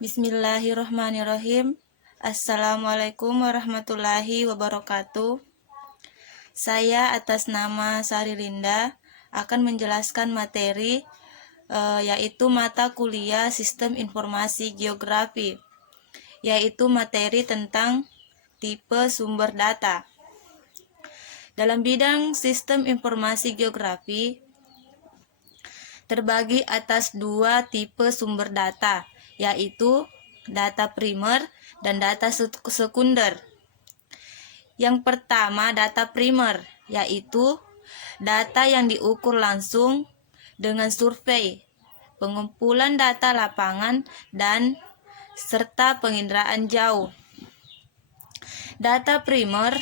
Bismillahirrahmanirrahim. Assalamualaikum warahmatullahi wabarakatuh. Saya atas nama Sari Linda akan menjelaskan materi yaitu mata kuliah Sistem Informasi Geografi, yaitu materi tentang tipe sumber data. Dalam bidang Sistem Informasi Geografi terbagi atas dua tipe sumber data, yaitu data primer dan data sekunder. Yang pertama, data primer, yaitu data yang diukur langsung dengan survei, pengumpulan data lapangan, dan serta penginderaan jauh. Data primer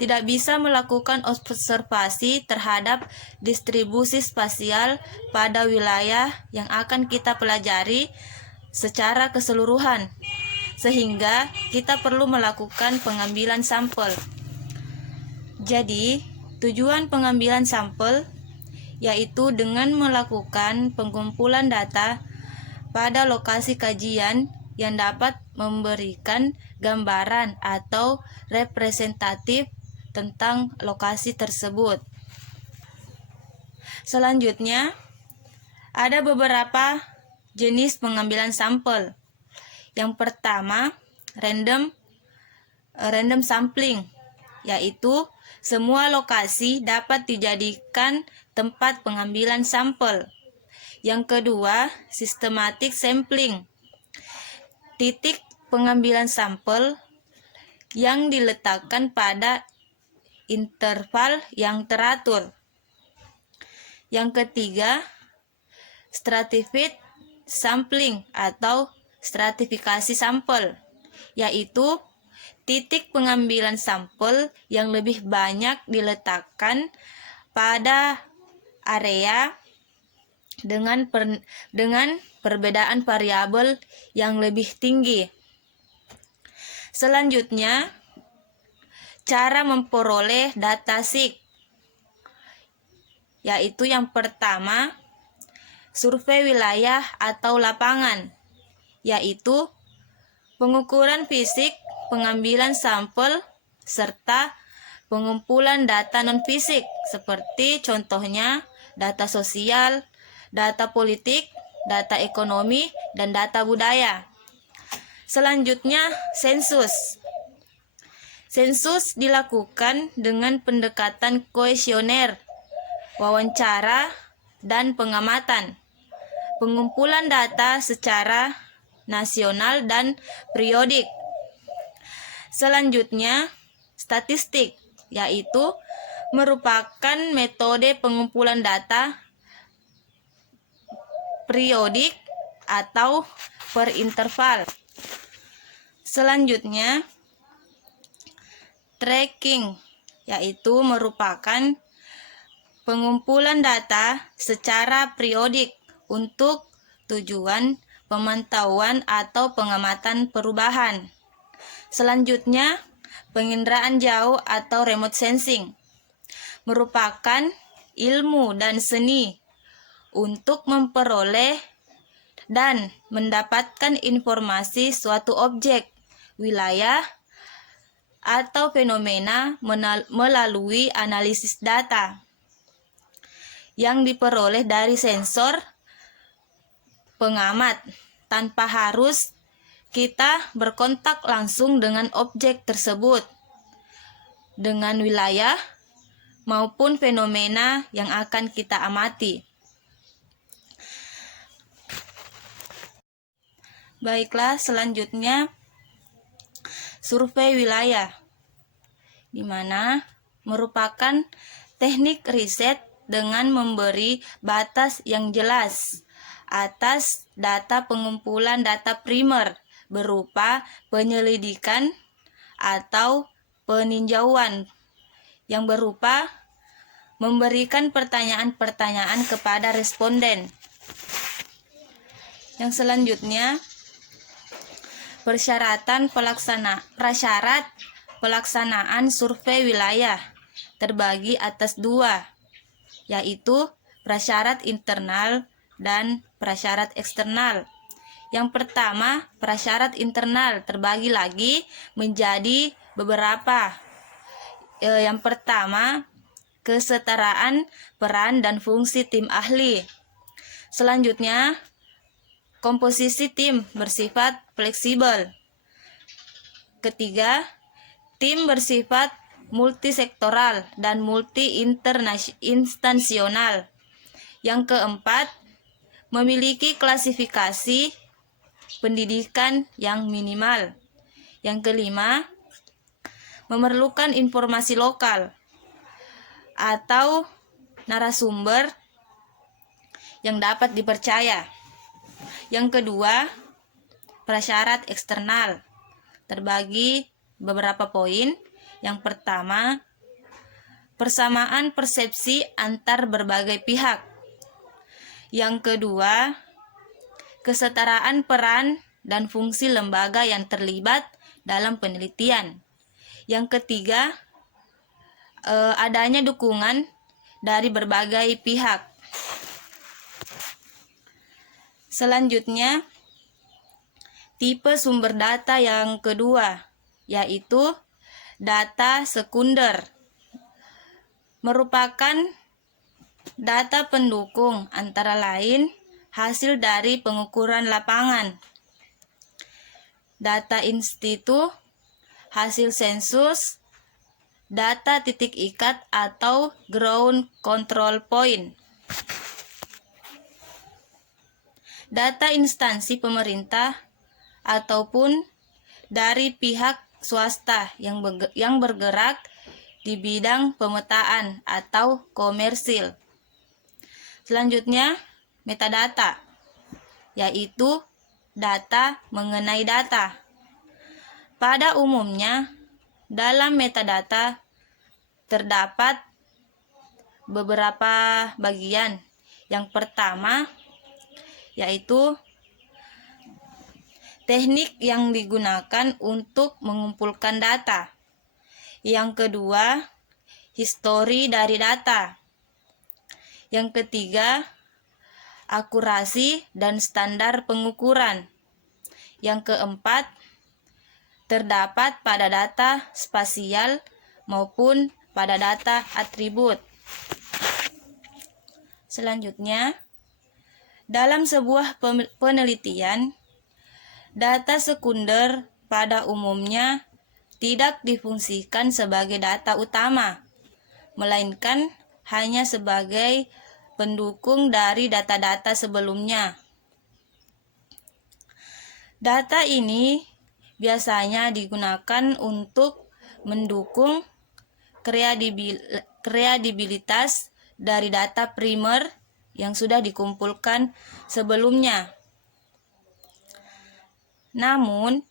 tidak bisa melakukan observasi terhadap distribusi spasial pada wilayah yang akan kita pelajari secara keseluruhan, sehingga kita perlu melakukan pengambilan sampel. Jadi, tujuan pengambilan sampel yaitu dengan melakukan pengumpulan data pada lokasi kajian yang dapat memberikan gambaran atau representatif tentang lokasi tersebut. Selanjutnya, ada beberapa jenis pengambilan sampel. Yang pertama, random sampling, yaitu semua lokasi dapat dijadikan tempat pengambilan sampel. Yang kedua, systematic sampling, titik pengambilan sampel yang diletakkan pada interval yang teratur. Yang ketiga, stratified sampling atau stratifikasi sampel, yaitu titik pengambilan sampel yang lebih banyak diletakkan pada area dengan perbedaan variabel yang lebih tinggi. Selanjutnya, cara memperoleh data SIG, yaitu yang pertama, survei wilayah atau lapangan, yaitu pengukuran fisik, pengambilan sampel, serta pengumpulan data non-fisik, seperti contohnya data sosial, data politik, data ekonomi, dan data budaya. Selanjutnya, sensus. Sensus dilakukan dengan pendekatan kuesioner, wawancara, dan pengamatan. Pengumpulan data secara nasional dan periodik. Selanjutnya, statistik, yaitu merupakan metode pengumpulan data periodik atau per interval. Selanjutnya, tracking, yaitu merupakan pengumpulan data secara periodik untuk tujuan pemantauan atau pengamatan perubahan. Selanjutnya, penginderaan jauh atau remote sensing merupakan ilmu dan seni untuk memperoleh dan mendapatkan informasi suatu objek, wilayah, atau fenomena melalui analisis data yang diperoleh dari sensor pengamat tanpa harus kita berkontak langsung dengan objek tersebut, dengan wilayah maupun fenomena yang akan kita amati. Baiklah, selanjutnya survei wilayah, di mana merupakan teknik riset dengan memberi batas yang jelas atas data pengumpulan data primer berupa penyelidikan atau peninjauan yang berupa memberikan pertanyaan-pertanyaan kepada responden. Yang selanjutnya, prasyarat pelaksanaan survei wilayah terbagi atas dua, yaitu prasyarat internal dan prasyarat eksternal. Yang pertama, prasyarat internal terbagi lagi menjadi beberapa. Yang pertama, kesetaraan peran dan fungsi tim ahli. Selanjutnya, komposisi tim bersifat fleksibel. Ketiga, tim bersifat multisektoral dan multi-instansional. Yang keempat, memiliki klasifikasi pendidikan yang minimal. Yang kelima, memerlukan informasi lokal atau narasumber yang dapat dipercaya. Yang kedua, prasyarat eksternal terbagi beberapa poin. Yang pertama, persamaan persepsi antar berbagai pihak. Yang kedua, kesetaraan peran dan fungsi lembaga yang terlibat dalam penelitian. Yang ketiga, adanya dukungan dari berbagai pihak. Selanjutnya, tipe sumber data yang kedua, yaitu data sekunder. Merupakan data pendukung antara lain hasil dari pengukuran lapangan, data institu, hasil sensus, data titik ikat atau ground control point, data instansi pemerintah ataupun dari pihak swasta yang bergerak di bidang pemetaan atau komersil. Selanjutnya, metadata, yaitu data mengenai data. Pada umumnya, dalam metadata terdapat beberapa bagian. Yang pertama, yaitu teknik yang digunakan untuk mengumpulkan data. Yang kedua, histori dari data. Yang ketiga, akurasi dan standar pengukuran. Yang keempat, terdapat pada data spasial maupun pada data atribut. Selanjutnya, dalam sebuah penelitian, data sekunder pada umumnya tidak difungsikan sebagai data utama, melainkan hanya sebagai pendukung dari data-data sebelumnya. Data ini biasanya digunakan untuk mendukung kredibilitas dari data primer yang sudah dikumpulkan sebelumnya. Namun,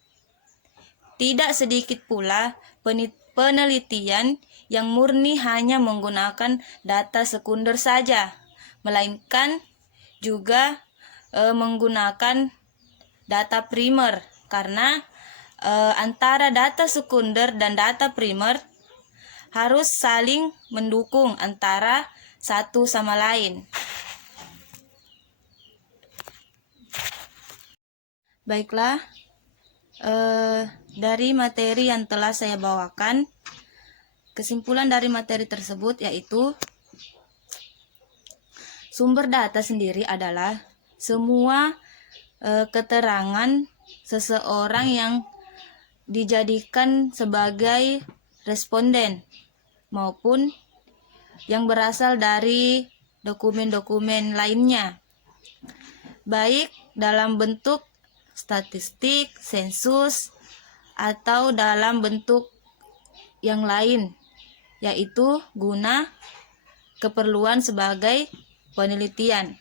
tidak sedikit pula penelitian yang murni hanya menggunakan data sekunder saja, melainkan juga menggunakan data primer, karena antara data sekunder dan data primer harus saling mendukung antara satu sama lain. Baiklah, dari materi yang telah saya bawakan, kesimpulan dari materi tersebut yaitu sumber data sendiri adalah semua keterangan seseorang yang dijadikan sebagai responden maupun yang berasal dari dokumen-dokumen lainnya, baik dalam bentuk statistik, sensus, atau dalam bentuk yang lain, yaitu guna keperluan sebagai penelitian.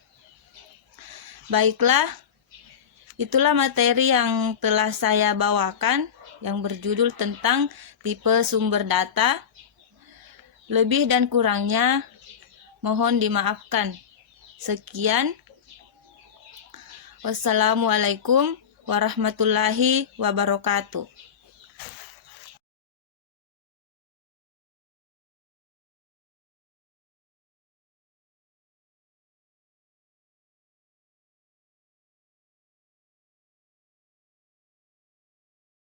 Baiklah, itulah materi yang telah saya bawakan yang berjudul tentang tipe sumber data. Lebih dan kurangnya mohon dimaafkan. Sekian. Wassalamualaikum warahmatullahi wabarakatuh.